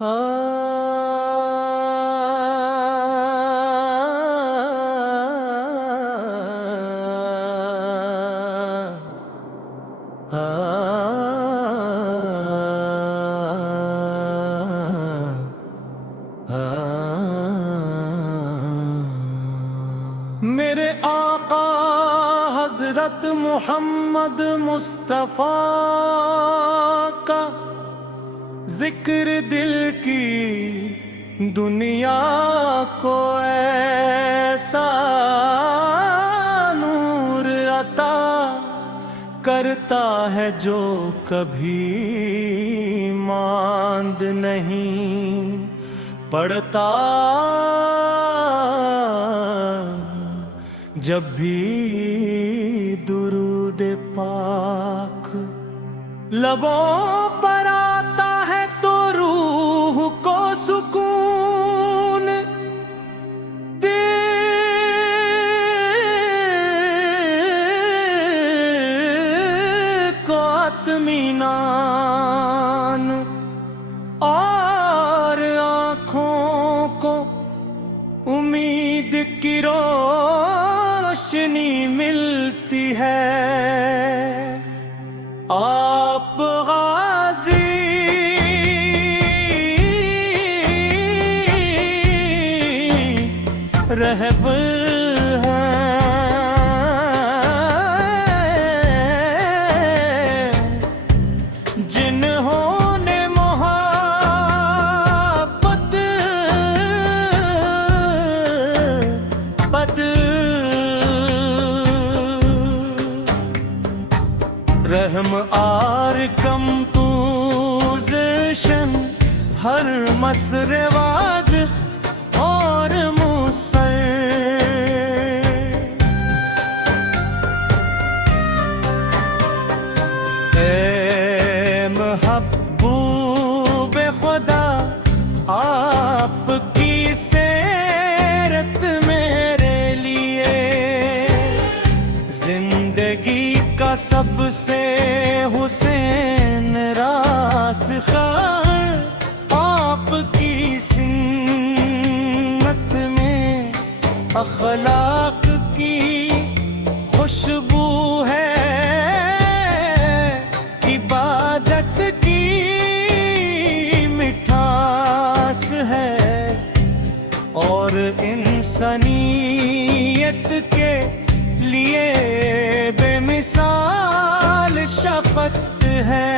आ, मेरे आका हजरत मोहम्मद मुस्तफ़ा का जिक्र दिल की दुनिया को ऐसा नूर अता करता है जो कभी मांद नहीं पड़ता। जब भी दुरूद पाक लबों पर आता है तो रूह को सुकून, दिल को इत्मीनान और आँखों को उम्मीद की रोशनी मिलती है। आप गाजी रहबर हैं जिन्होंने मोहब्बत रहम आर कम पोज़िशन हर मसरवाज और मुसर ए महबूब खुदा आपकी सेरत मेरे लिए जिंदगी का सबसे हुसैन रास्ख़ार आपकी सिन्नत में अखलाक की खुशबू है, इबादत की मिठास है और इंसानियत के लिए बेमिसाल शफ़क़त है।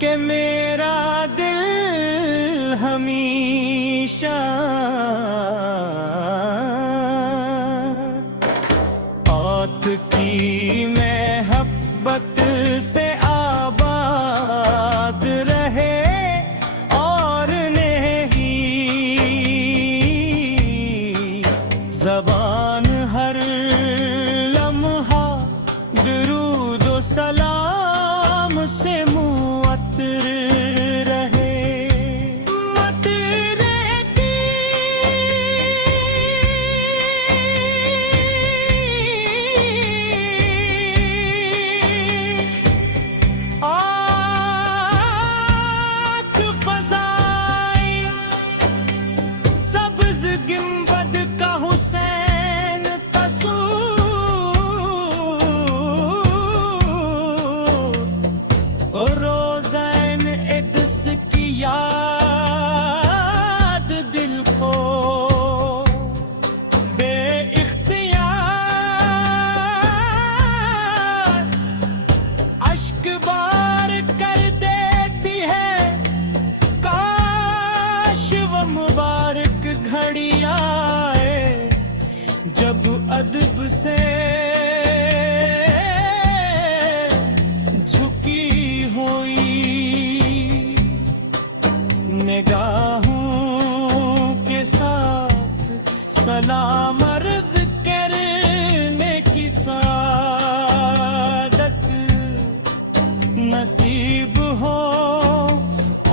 कि मेरा दिल हमेशा आपकी मोहब्बत से आबाद रहे और नहीं ज़बान हर लम्हा दुरूद व सलाम से मुअत्तर रहे। मत रहती आँख फ़ज़ाई सब्ज़ गिम्बद का हुसैन तसूर नसीब हो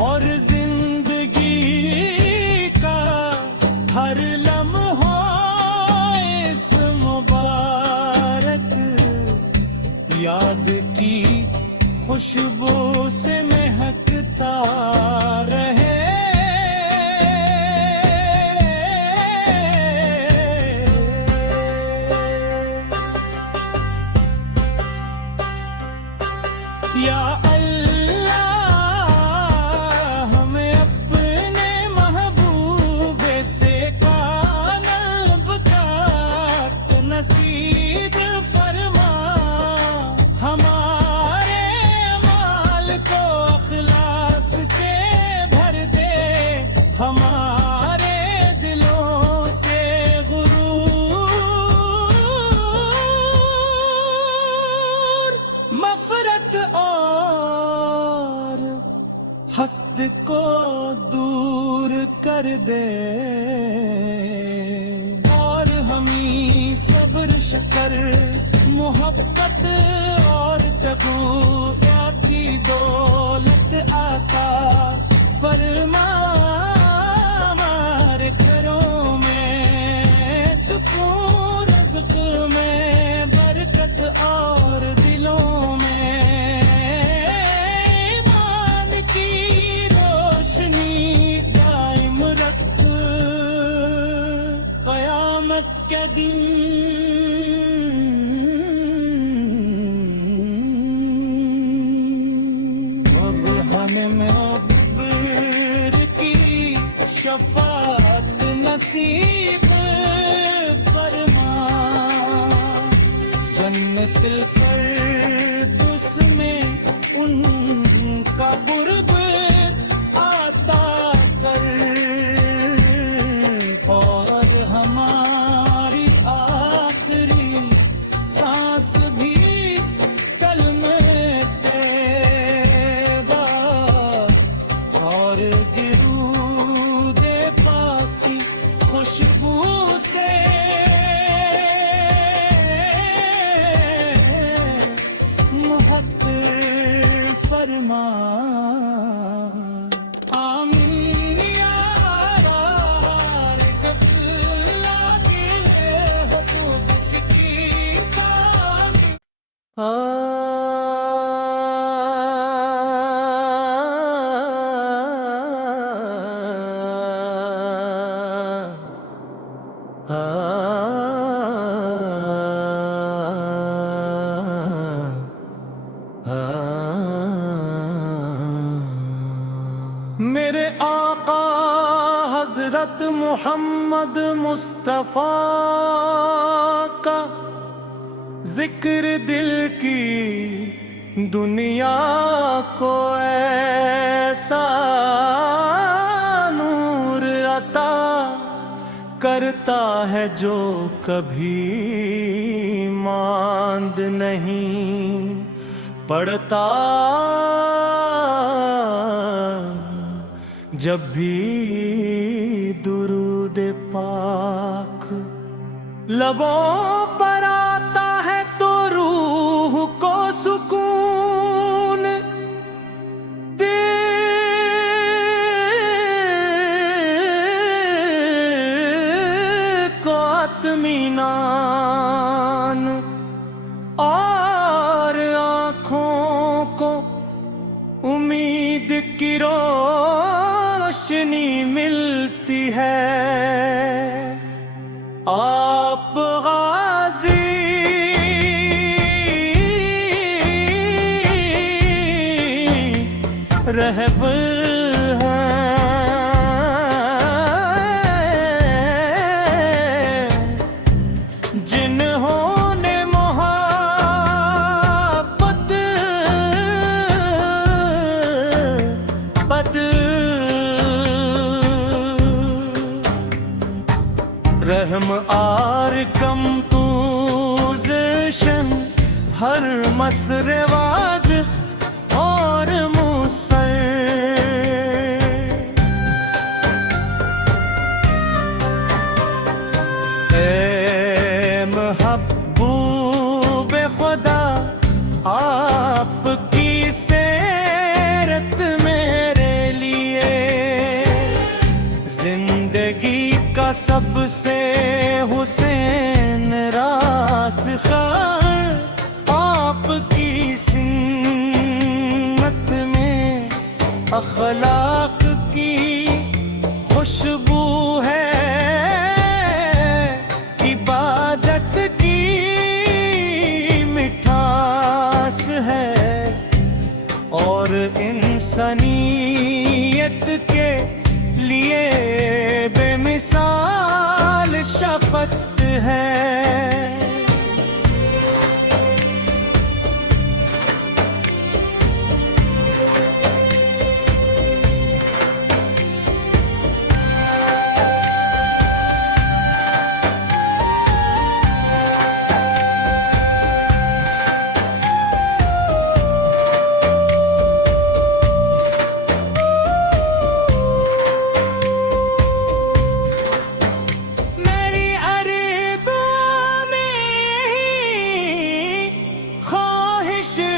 और जिंदगी का हर लम्हा इस मुबारक याद की खुशबू से महकता रहे। या अल्लाह हमें अपने महबूबे से कालब का नसीब फरमा, हमारे माल को अखलास से भर दे, हमारे दिलों से गुरूर मफरत और हस्द को दूर कर दे, और हमी सब्र शकर मोहब्बत और तक़वा की दौलत आता फरमा, हमारे घरों में सुकून रिज़्क़ में बरकत और दिलों में ईमान की रोशनी कायम रख, क़यामत के दिन में की शफात नसीब फरमा, जन्नतुल फ़िरदौस में उनका कुर्ब आता कर, और हमारी आखिरी सांस भी कलमे तेरा और दिरूदे पाकी खुशबू से महक फरमा। आमीन या यार कबिला दिए हो तू किसकी कामी। मेरे आका हजरत मोहम्मद मुस्तफ़ा का जिक्र दिल की दुनिया को ऐसा नूर अता करता है जो कभी मांद नहीं पड़ता, जब भी दुरूद पाक लबों पर आता है तो रूह को सुकून, दिल को इत्मीनान और आँखों को उम्मीद की रोशनी मिलती है। आप गाजी रहबर हैं, जिन्होंने मोहब्बत रहम आर कम पूज़शन हर मसरवाज और मुसर महबूब खुदा आपकी से अखलाक की खुशबू है, इबादत की मिठास है, और इंसानियत के लिए बेमिसाल शफ़क़त है।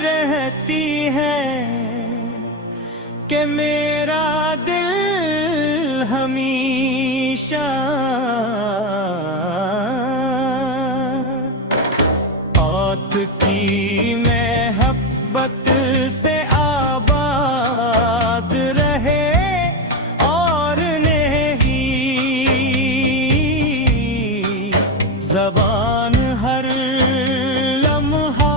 रहती है कि मेरा दिल हमेशा औत की मोहब्बत से आबाद रहे, और नहीं ज़बान हर लम्हा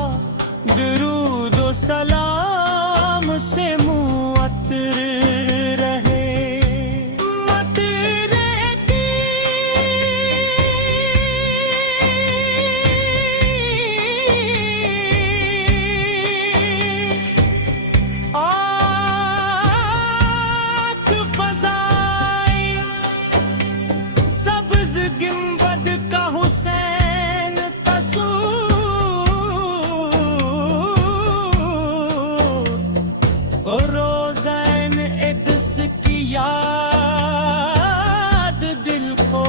दुरूद व सलाम से मुअत्तर रहे। मत रहती आँख फ़ज़ाई सब्ज़ गिम्बद का हुसैन तसूर, रोज़ैन इद्स की याद दिल को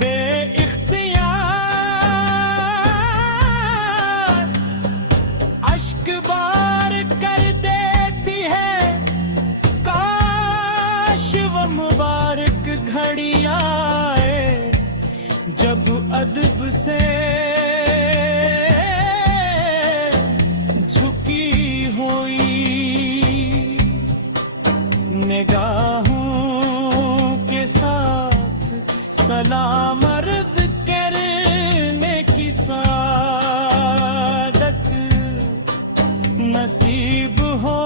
बेइख्तियार अश्क बार कर देती है। काश वो मुबारक घड़ी आए जब अदब से झुकी हुई निगाहों के साथ सलाम अर्ज़ करने की सादत नसीब हो,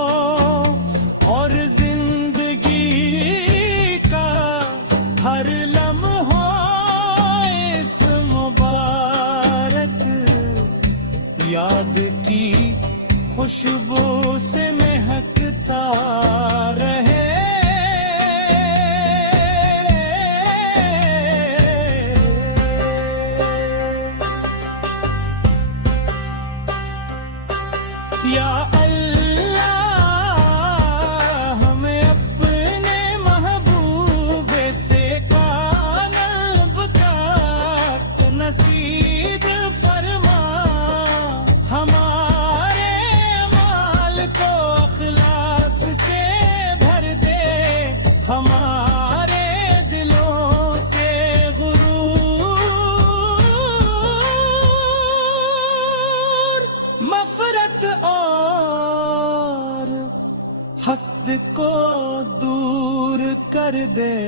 और जिंदगी का हर लम्हा इस मुबारक याद की खुशबू से महकता रहे। या अल्लाह हमें अपने महबूबे से कालब का नसीब फरमा, हमारे माल को अखलास से भर दे, हमारे दिलों से गुरूर मफरत और हस्द को दूर कर दे,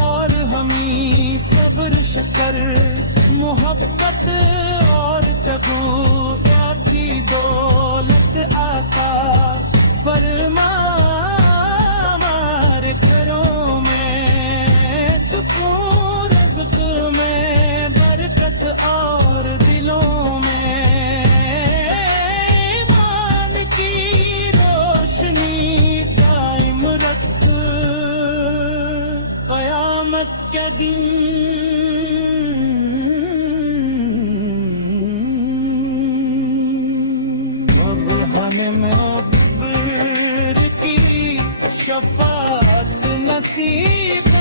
और हमी सब्र शकर मोहब्बत और तक़वा की दौलत आता फरमा। हमारे घरों में सुकून रिज़्क़ में बरकत, और दिलों में ईमान की रोशनी कायम रख। क़यामत के दिन अब हमें मुक़ब्बिर की शफ़ाअत नसीब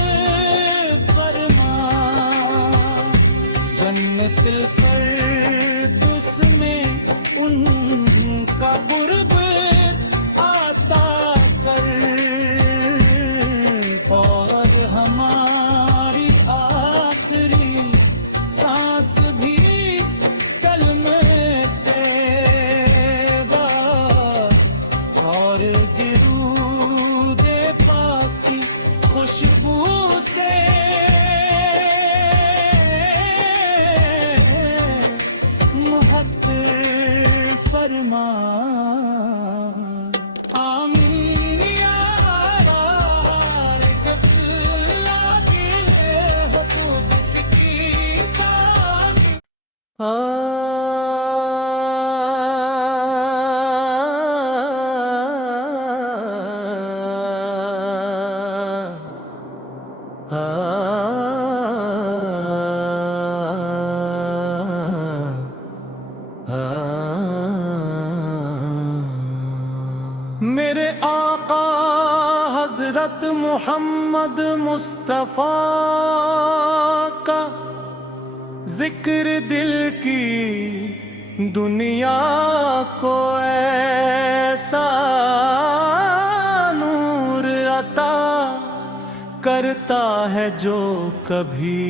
फरमा, जन्नतुल फ़िरदौस में उनका कुर्ब आता कर, और हमारी आखिरी सांस भी कलमे तैयबा फरमान। आमीन या यार कबिल्ला दिए हो कुद्स की ताबीर। मेरे आका हजरत मोहम्मद मुस्तफ़ा का जिक्र दिल की दुनिया को ऐसा नूर अता करता है जो कभी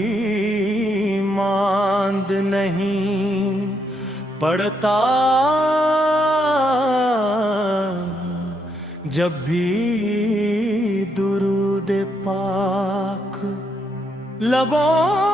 मांद नहीं पड़ता। जब भी दुरूद पाक लबों